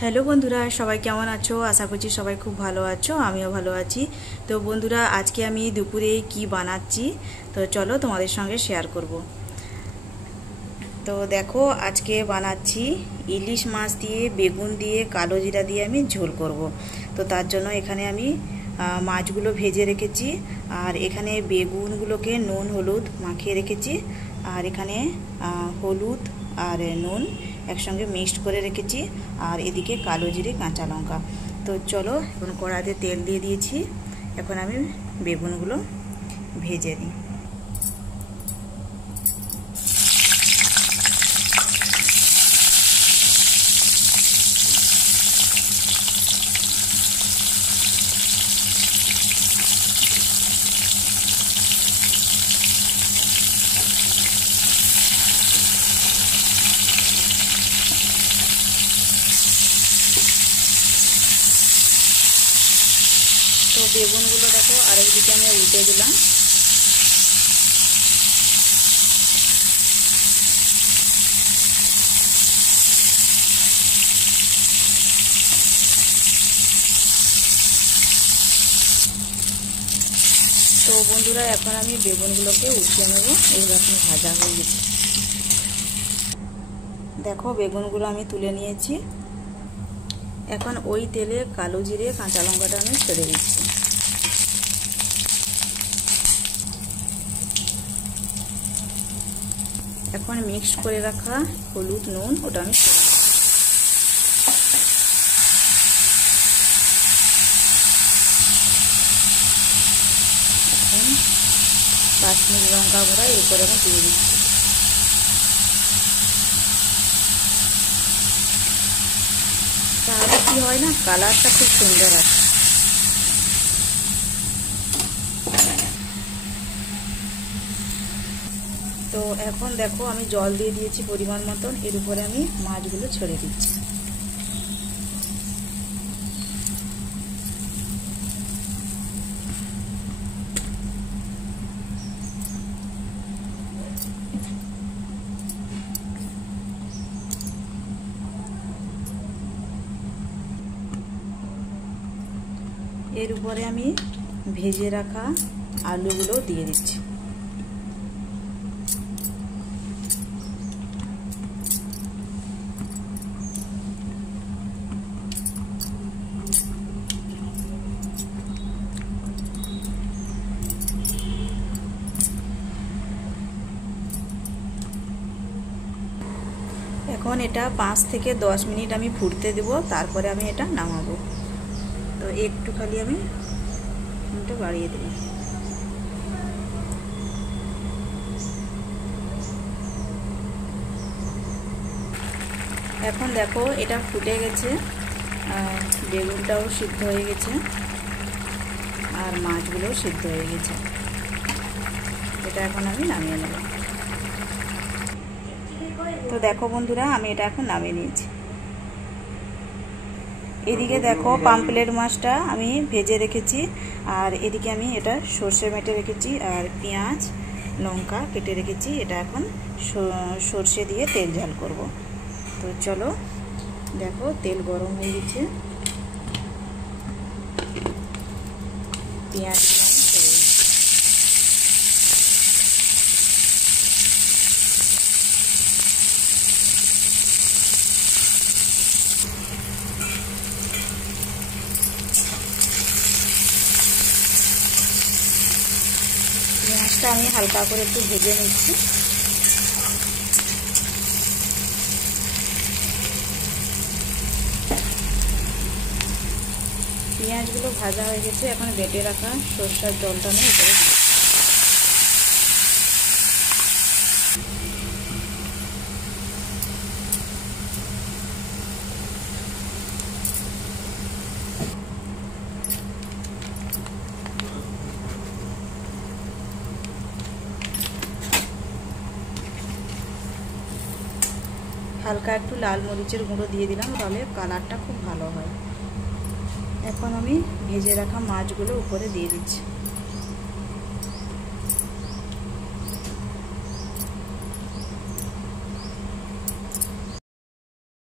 Hello বন্ধুরা, সবাই কেমন আছো? আশা করছি সবাই খুব ভালো আছো, আমিও ভালো আছি। তো বন্ধুরা, আজকে আমি দুপুরে কি বানাচ্ছি তো চলো তোমাদের সঙ্গে শেয়ার করব। তো দেখো, আজকে বানাচ্ছি ইলিশ মাছ দিয়ে বেগুন দিয়ে কালো জিরা দিয়ে আমি ঝোল করব। তো তার জন্য এখানে আমি মাছগুলো ভেজে রেখেছি, আর এখানে বেগুনগুলোকে নুন হলুদ মাখিয়ে রেখেছি, আর এখানে হলুদ আর নুন একসঙ্গে মিক্সড করে রেখেছি, আর এদিকে কালো জিরে কাঁচা লঙ্কা। তো চলো, এখন কড়াতে তেল দিয়ে দিয়েছি, এখন আমি বেগুনগুলো ভেজে নিই। তো বেগুনগুলো দেখো আরেকদিকে আমি উল্টে দিলাম। তো বন্ধুরা, এখন আমি বেগুনগুলোকে উঠিয়ে নেব, এগুলো এখন ভাজা হয়ে গেছে। দেখো বেগুনগুলো আমি তুলে নিয়েছি, এখন ওই তেলে কালো জিরে কাঁচা লঙ্কাটা আমি ছেড়ে দিচ্ছি। এখন মিক্স করে রাখা হলুদ নুন ওটা আমি ছেড়ে দিচ্ছি। এখন কাশ্মীরি লঙ্কা গুঁড়া এরপরে আমি দিয়ে দিচ্ছি। তাহলে কি হয় না, কালারটা খুব সুন্দর আছে। তো এখন দেখো আমি জল দিয়ে দিয়েছি পরিমাণ মতন, এর উপরে আমি মাছগুলো ছেড়ে দিচ্ছি। এর উপরে আমি ভেজে রাখা আলুগুলো দিয়ে দিচ্ছি। এখন এটা 5 থেকে 10 মিনিট আমি ফুটতে দেব, তারপরে আমি এটা নামাবো। তো একটু খালি আমি এটা বাড়িয়ে দেব। এখন দেখো এটা ফুটে গেছে, বেগুনটাও সিদ্ধ হয়ে গেছে, আর মাছগুলোও সিদ্ধ হয়ে গেছে। এটা এখন আমি নামিয়ে নেব। তো দেখো বন্ধুরা, আমি এটা এখন নামিয়ে নিয়েছি। এদিকে দেখো পামপ্লেট মাছটা আমি ভেজে রেখেছি, আর এদিকে আমি এটা সর্ষে বেটে রেখেছি, আর পেঁয়াজ লঙ্কা কেটে রেখেছি। এটা এখন সর্ষে দিয়ে তেল ঝাল করব। তো চলো, দেখো তেল গরম হয়ে গেছে, পেঁয়াজগুলো আমি ছেড়ে দিচ্ছি। পেঁয়াজটা আমি হালকা করে একটু ভেজে নিচ্ছি। পেঁয়াজগুলো ভাজা হয়ে গেছে, এখন বেটে রাখা সরষের জলটা আমি উপরে দিচ্ছি। হালকা একটু লাল মরিচের গুঁড়ো দিয়ে দিলাম, তাহলে কালারটা খুব ভালো হয়। এখন আমি ভেজে রাখা মাছগুলো উপরে দিয়ে দিচ্ছি।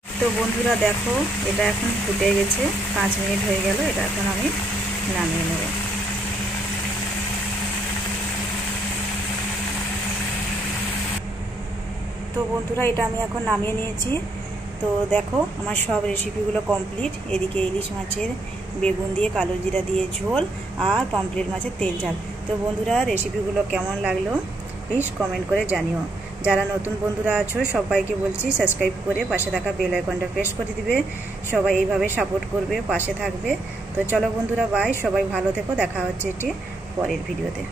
তো তো বন্ধুরা দেখো, এটা এখন ফুটে গেছে, 5 মিনিট হয়ে গেল। এটা এখন আমি নামিয়ে নেব। তো বন্ধুরা এটা আমি এখন নামিয়ে নিয়েছি। তো দেখো আমার সব রেসিপিগুলো কমপ্লিট। এদিকে ইলিশ মাছের বেগুন দিয়ে কালো জিরা দিয়ে ঝোল আর পমফ্রেট মাছের তেল ঝাল। তো বন্ধুরা রেসিপিগুলো কেমন লাগলো প্লিজ কমেন্ট করে জানিও। যারা নতুন বন্ধুরা আছো সবাইকে বলছি সাবস্ক্রাইব করে পাশে থাকা বেল আইকনটা প্রেস করে দিবে। সবাই এইভাবে সাপোর্ট করবে, পাশে থাকবে। তো চলো বন্ধুরা, বাই, সবাই ভালো থেকো। দেখা হচ্ছে এটি পরের ভিডিওতে।